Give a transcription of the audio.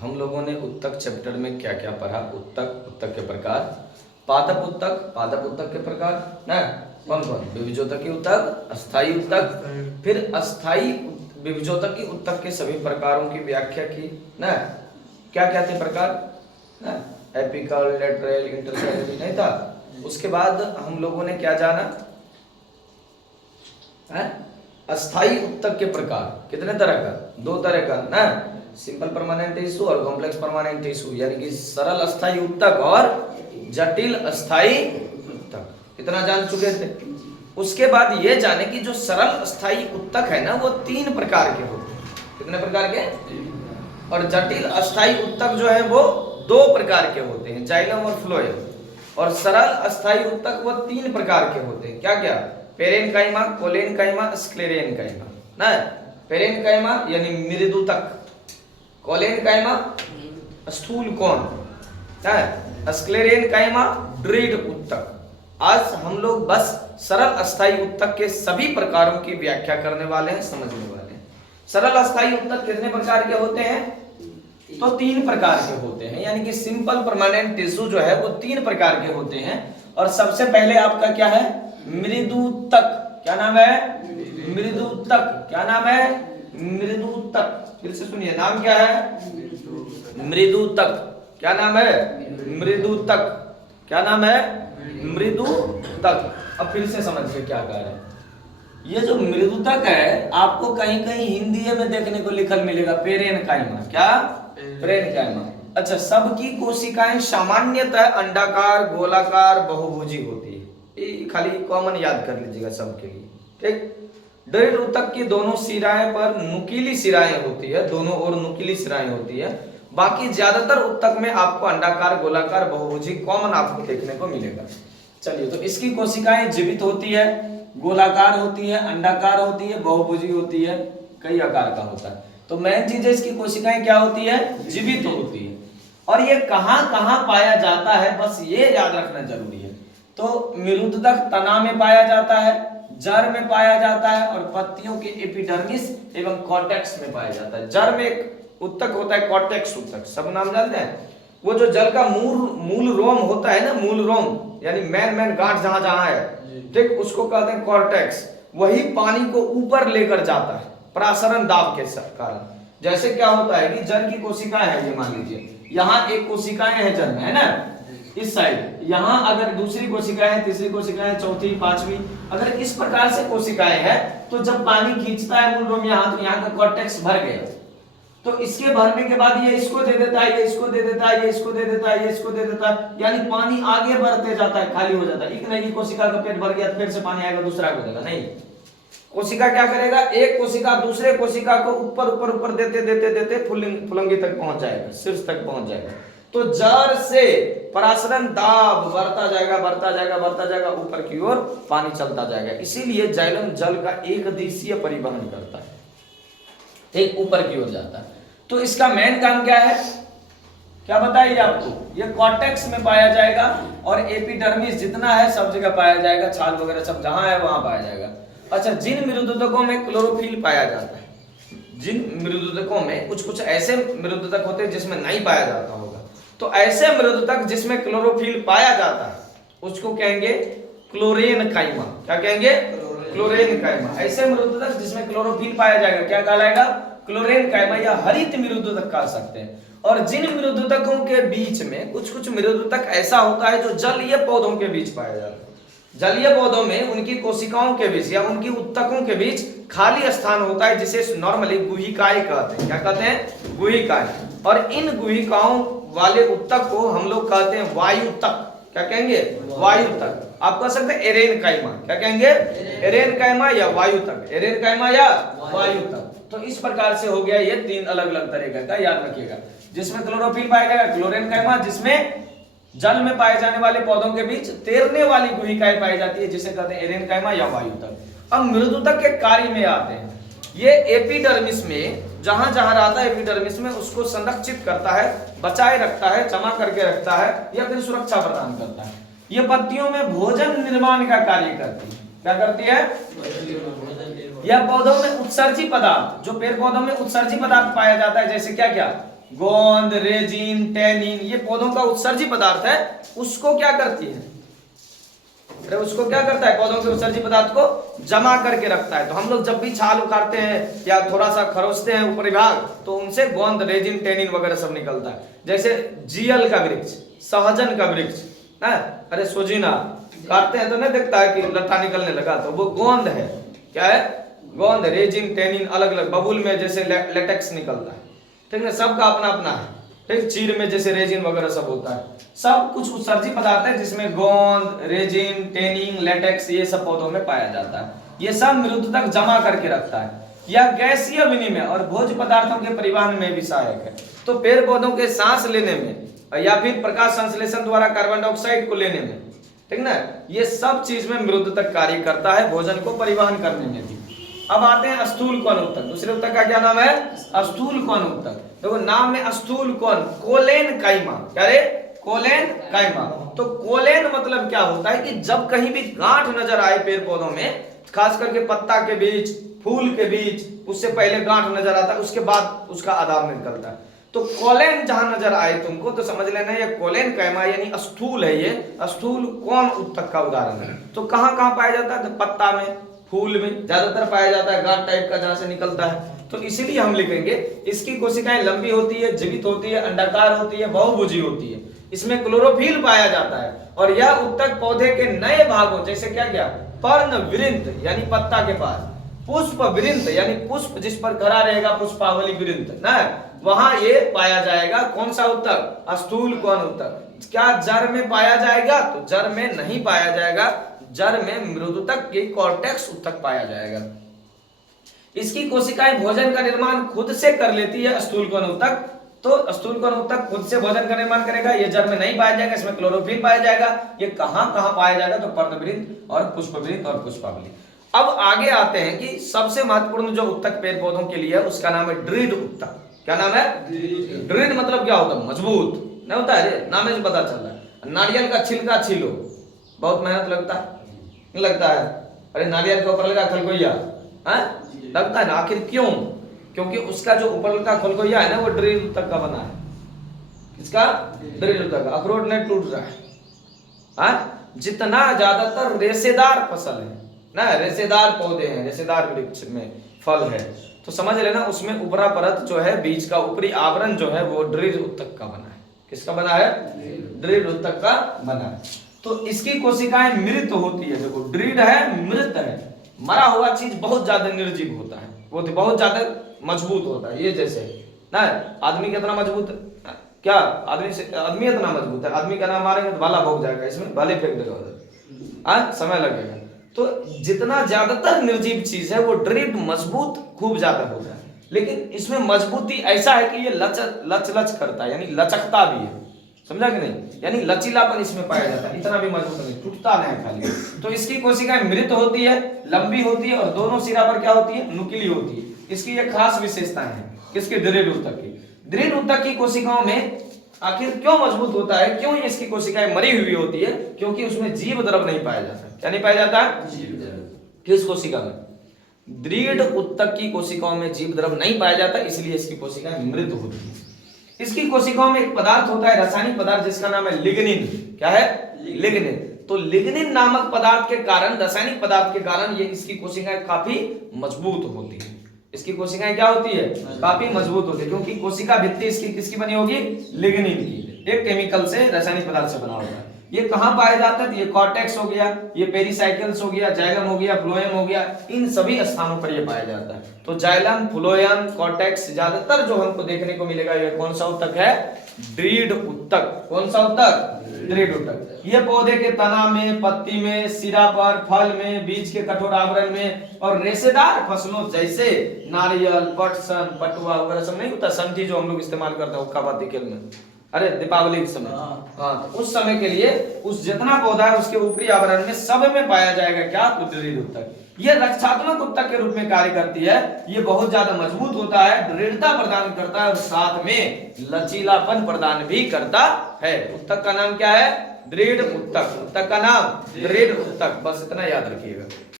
हम लोगों ने उत्तक चैप्टर में क्या क्या पढ़ा? उत्तक, उत्तक के प्रकार, पादप उत्तक, पादप उत्तक के प्रकार ना, कौन कौन? विभिजोतकी उत्तक, अस्थायी उत्तक, फिर अस्थायी विभिजोतकी उत्तक के सभी प्रकारों की व्याख्या की ना। क्या क्या थे प्रकार ना? एपिकल, लेटरल, इंटरसेलुलर नहीं था। उसके बाद हम लोगों ने क्या जाना है? अस्थायी उत्तक के प्रकार कितने तरह का? 2 तरह का ना, सिंपल परमानेंट टिश्यू और कॉम्प्लेक्स परमानेंट टिश्यू, यानी कि सरल अस्थायी उत्तक और जटिल अस्थायी उत्तक। इतना जान चुके थे। उसके बाद ये जाने कि जो सरल अस्थायी उत्तक है ना वो 3 प्रकार के होते हैं। कितने प्रकार के? और जटिल अस्थायी उत्तक जो है वो 2 प्रकार के होते हैं, जाइलम और फ्लोएम। और सरल अस्थायी उत्तक वो 3 प्रकार के होते हैं। क्या क्या? पेरेनकाइमा, कोलेनकाइमा, स्क्लेरेनकाइमा ना। पेरेनकाइमा यानी मृदुतक, कोलेनकाइमा स्थूल कोण है, स्क्लेरेनकाइमा दृढ़ उत्तक। आज हम लोग बस सरल अस्थायी उत्तक के सभी प्रकारों की व्याख्या करने वाले हैं, समझने वाले हैं। सरल अस्थायी उत्तक कितने प्रकार के होते हैं? तो 3 प्रकार के होते हैं, यानी कि सिंपल परमानेंट टिश्यू जो है वो 3 प्रकार के होते हैं। और सबसे पहले आपका क्या है? मृदुतक। क्या नाम है? मृदुतक। क्या नाम है? मृदुतक। फिर से सुनिए, नाम क्या है? मृदुतक। क्या नाम है? मृदुतक। क्या नाम है? मृदुतक। अब फिर से समझिए क्या कह रहे हैं। ये जो मृदुतक है आपको कहीं कहीं हिंदी में देखने को लिखल मिलेगा, पेरेनकाइमा। क्या? पेरेनकाइमा। अच्छा, सबकी कोशिकाएं सामान्यतः अंडाकार, गोलाकार, बहुभुजी होती है। ये खाली कॉमन याद कर लीजिएगा सबके लिए, ठीक। दृढ़ उत्तक की दोनों सिराएं पर नुकीली सिराएं होती है, दोनों ओर नुकीली सिराएं होती है। बाकी ज्यादातर उत्तक में आपको अंडाकार, गोलाकार, बहुभुजी कॉमन आपको देखने को मिलेगा। चलिए, तो इसकी कोशिकाएं जीवित होती है, गोलाकार होती है, अंडाकार होती है, बहुभुजी होती है, कई आकार का होता है। तो मेन चीज है इसकी कोशिकाएं क्या होती है? जीवित होती है। और ये कहां कहां पाया जाता है बस ये याद रखना जरूरी है। तो मृदुतक तना में पाया जाता है, जड़ में पाया जाता है और पत्तियों के एपिडर्मिस एवं कॉर्टेक्स में पाया जाता है। जड़ में एक उत्तक होता है कॉर्टेक्स उत्तक, सब नाम जानते हैं। वो जो जल का मूल रोम होता है ना, मूल रोम यानी मेन गांठ जहां जहां है, ठीक, उसको कहते हैं कॉर्टेक्स। वही पानी को ऊपर लेकर जाता है प्रासरण दाब के कारण। जैसे क्या होता है कि जल की कोशिकाएं है, ये मान लीजिए यहाँ एक कोशिकाएं है जल में, है ना, इस साइड। यहाँ अगर दूसरी कोशिकाएं है, तीसरी कोशिकाएं, चौथी, पांचवी, अगर इस प्रकार से कोशिकाएं है तो जब पानी खींचता है मूल रोम यहाँ, तो यहाँ का कॉर्टेक्स भर गया। तो इसके भरने के बाद ये इसको दे देता है, ये इसको दे देता है, ये इसको दे देता है, ये इसको दे देता है, यानी पानी आगे बढ़ते जाता है, खाली हो जाता है। एक नहीं कोशिका का पेट भर गया तो फिर से पानी आएगा, दूसरा को देगा, नहीं। कोशिका क्या करेगा? एक कोशिका दूसरे कोशिका को ऊपर ऊपर ऊपर देते देते देते फुलंगी तक पहुंच जाएगा, शीर्ष तक पहुंच जाएगा। तो जड़ से परासरण दाब बढ़ता जाएगा, बढ़ता जाएगा, बढ़ता जाएगा, ऊपर की ओर पानी चलता जाएगा। इसीलिए जाइलम जल का एक दिशीय परिवहन करता है, एक ऊपर की ओर जाता है। तो इसका मेन काम क्या है? क्या बताइए आपको? ये कॉर्टेक्स में पाया जाएगा और एपिडर्मिस जितना है सब जगह पाया जाएगा, छाल वगैरह सब जहां है वहां पाया जाएगा। अच्छा, जिन मृदुतकों में क्लोरोफिल पाया जाता है, जिन मृदुतकों में कुछ ऐसे मृदुतक होते हैं जिसमें नहीं पाया जाता होगा, तो ऐसे मृदुतक जिसमें क्लोरोफिल पाया जाता है उसको कहेंगे क्लोरेनकाइमा। क्या कहेंगे? क्लोरेनकाइमा। ऐसे मृदुतक जिसमें क्लोरोफिल पाया जाएगा क्या कहलाएगा? क्लोरेनकाइमा या हरित मृदुतक कह सकते हैं। और जिन मृदुतकों के बीच में कुछ मृदुतक ऐसा होता है जो जलीय पौधों के बीच पाया जाता है। जलीय पौधों में उनकी कोशिकाओं के बीच या उनकी उत्तकों के बीच खाली स्थान होता है, जिसे नॉर्मली गुहिकाएं कहते हैं। क्या कहते हैं? गुहिकाएं। और इन गुहिकाओं वाले उत्तक को हम लोग कहते हैं वायुतक। क्या कहेंगे? वायुतक। आप कह सकते हैं एरेनकाइमा। क्या कहेंगे? एरेनकाइमा या वायुतक, एरेनकाइमा या वायुतक। तो इस प्रकार से हो गया ये 3 अलग अलग तरीके का, याद रखिएगा। जिसमें क्लोरोफिल पाया जाएगा क्लोरेनकाइमा, जिसमें जल में पाए जाने वाले पौधों के बीच तैरने वाली गुहिकाएं पाई जाती है जिसे कहते हैं एरेनकाइमा या वायुतक। अब मृदुतक के कार्य में आते हैं। ये एपिडर्मिस में जहां जहां रहता है, एपिडर्मिस में उसको संरक्षित करता है, बचाए रखता है, जमा करके रखता है या फिर सुरक्षा प्रदान करता है। ये पत्तियों में भोजन निर्माण का कार्य करती है। क्या करती है? यह पौधों में उत्सर्जी पदार्थ, जो पेड़ पौधों में उत्सर्जी पदार्थ पाया जाता है, जैसे क्या क्या? गोंद, रेजिन, टैनिन, ये पौधों का उत्सर्जी पदार्थ है। उसको क्या करती है, अरे उसको क्या करता है, पौधों के उत्सर्जी पदार्थ को जमा करके रखता है। तो हम लोग जब भी छाल उखाड़ते हैं या थोड़ा सा खरोचते हैं ऊपरी भाग, तो उनसे गोंद, रेजिन, टैनिन वगैरह सब निकलता है। जैसे जीयल का वृक्ष, सहजन का वृक्ष है, अरे सोजिना काटते हैं तो नहीं दिखता है कि लट्ठा निकलने लगा, तो वो गोंद है। क्या है, गोंद, रेजिन, टैनिन, अलग अलग। बबूल में जैसे लेटेक्स निकलता है, ठीक है, सबका अपना अपना है। ठीक, चीड़ में जैसे रेजिन वगैरह सब होता है, सब कुछ उत्सर्जी पदार्थ है जिसमें गोंद, रेजिन, टैनिन, लेटेक्स ये सब पौधों में पाया जाता है। ये सब मृदु तक जमा करके रखता है। यह गैसीय विनिमय और भोज्य पदार्थों के परिवहन में भी सहायक है। तो पेड़ पौधों के सांस लेने में या फिर प्रकाश संश्लेषण द्वारा कार्बन डाइऑक्साइड को लेने में, ठीक ना, ये सब चीज में मृदु तक कार्य करता है, भोजन को परिवहन करने में भी। अब आते हैं स्थूल कोण उत्तक। दूसरे उत्तक का क्या नाम है, स्थूल कोण उत्तक। देखो नाम में स्थूल कोण, कोलेन काइमा, क्या रे, कोलेन काइमा। तो कोलेन मतलब क्या होता है कि जब कहीं भी गांठ नजर आए पेड़ पौधों में, खास करके पत्ता के बीच, फूल के बीच, उससे पहले गांठ नजर आता है, उसके बाद उसका आधार निकलता है। तो कोलेन जहां नजर आए तुमको तो समझ लेना ये कोलेन काइमा यानी स्थूल है, ये स्थूल कोण उत्तक का उदाहरण है। तो कहां कहां पाया जाता है, तो पत्ता में, फूल में ज्यादातर पाया जाता है, गांठ टाइप का जहां से निकलता है। तो इसीलिए हम लिखेंगे इसकी कोशिकाएं लंबी होती है, जीवित होती है, अंडाकार होती है, बहुभुजी होती है। इसमें क्लोरोफिल पाया जाता है और यह उत्तक पौधे के नए भागों, जैसे क्या क्या, पर्णवृंत यानी पत्ता के पास, पुष्पवृंत यानी पुष्प जिस पर खड़ा रहेगा, पुष्पावली वृंत ना, वहां ये पाया जाएगा। कौन सा उत्तक, स्थूल कोण उत्तक। क्या जड़ में पाया जाएगा, तो जड़ में नहीं पाया जाएगा, जड़ में मृदुतक की कॉर्टेक्स उत्तक पाया जाएगा। इसकी कोशिकाएं भोजन का निर्माण खुद से कर लेती है, स्थूल कोण उत्तक। तो स्थूल कोण उत्तक खुद से भोजन का निर्माण करेगा, ये जड़ में नहीं पाया जाएगा, इसमें क्लोरोफिल पाया जाएगा। ये कहां कहां पाया जाएगा, तो पर्णवृंत और पुष्पवृंत और पुष्पावली। अब आगे आते हैं कि सबसे महत्वपूर्ण जो उत्तक पेड़ पौधों के लिए है उसका नाम है दृढ़ उत्तक। क्या नाम है, दृढ़ मतलब क्या होता है, मजबूत नहीं होता है, नाम से पता चल रहा है। नारियल का छिलका छीलो, बहुत मेहनत लगता है, नहीं लगता है, अरे नारियल के ऊपर लगा खलकोइया, लगता है ना, आखिर क्यों, क्योंकि उसका जो ऊपर का खलकोइया है ना वो दृढ़ उत्तक का बना है। किसका, दृढ़ उत्तक। अखरोट नहीं टूट रहा है, जितना ज्यादातर रेशेदार फसल है ना, रेशेदार पौधे हैं, रेशेदार वृक्ष में फल है, तो समझ लेना उसमें ऊपरा परत जो है, बीज का ऊपरी आवरण जो है वो दृढ़ उत्तक का बना है। किसका बना है, दृढ़ उत्तक का बना है। तो इसकी कोशिकाएं मृत होती है। देखो दृढ़ है, मृत है, मरा हुआ चीज बहुत ज्यादा निर्जीव होता है, वो बहुत ज्यादा मजबूत होता है। ये जैसे ना आदमी कितना मजबूत है, क्या आदमी इतना मजबूत है, आदमी का नाम मारेंगे तो भाला भोग जाएगा, इसमें भाले फेंक देगा उधर, समय लगेगा। तो जितना ज्यादातर निर्जीव चीज है वो दृढ़ मजबूत खूब ज्यादा होता है, लेकिन इसमें मजबूती ऐसा है कि ये लच करता है, यानी लचकता भी है, समझा कि नहीं, यानी लचीलापन इसमें पाया जाता है, इतना भी मजबूत नहीं, टूटता नहीं खाली। तो इसकी कोशिकाएं मृत होती है, लंबी होती है और दोनों सिरा पर क्या होती है, नुकीली होती है। इसकी ये खास विशेषताएं हैं किसके, दृढ़ उत्तक की। दृढ़ उत्तक की कोशिकाओं में आखिर क्यों मजबूत होता है, क्यों ये इसकी कोशिकाएं मरी हुई होती है, क्योंकि उसमें जीव द्रव नहीं पाया जाता। क्या नहीं पाया जाता, किस कोशिका में, दृढ़ उत्तक की कोशिकाओं में जीव द्रव नहीं पाया जाता, इसलिए इसकी कोशिकाएं मृत होती है। इसकी कोशिकाओं में एक पदार्थ होता है, रासायनिक पदार्थ, जिसका नाम है लिग्निन। क्या है, लिग्निन। तो लिग्निन नामक पदार्थ के कारण, रासायनिक पदार्थ के कारण ये इसकी कोशिकाएं काफी मजबूत होती है। इसकी कोशिकाएं क्या होती है, काफी मजबूत होती है, क्योंकि कोशिका भित्ति इसकी किसकी बनी होगी, लिग्निन की, एक केमिकल से, रासायनिक पदार्थ से बना होता है। ये कहां पाया जाता है, ये कॉर्टेक्स हो गया, ये पेरिसाइकिल्स हो गया, जाइलम हो गया, फ्लोएम हो गया, इन सभी स्थानों पर ये पाया जाता है। तो जाइलम, फ्लोएम, कॉर्टेक्स ज्यादातर जो हमको देखने को मिलेगा, ये कौन सा उत्तक है, दृढ़ उत्तक। कौन सा उत्तक, दृढ़ उत्तक। ये पौधे के तना में, पत्ती में, सिरा पर, फल में, बीज के कठोर आवरण में और रेशेदार फसलों जैसे नारियल, पटसन, पटुआ वगैरह सब नहीं होता, संठी जो हम लोग इस्तेमाल करते हैं हुक्का खेल में, अरे दीपावली के समय, हाँ, तो उस समय के लिए उस जितना पौधा है उसके ऊपरी आवरण में सब में पाया जाएगा क्या, तो दृढ़ उत्तक। ये रक्षात्मक उत्तक के रूप में कार्य करती है। ये बहुत ज्यादा मजबूत होता है, दृढ़ता प्रदान करता है और साथ में लचीलापन प्रदान भी करता है। उत्तक का नाम क्या है, दृढ़ उत्तक। उत्तक का नाम दृढ़ उत्तक, बस इतना याद रखिएगा।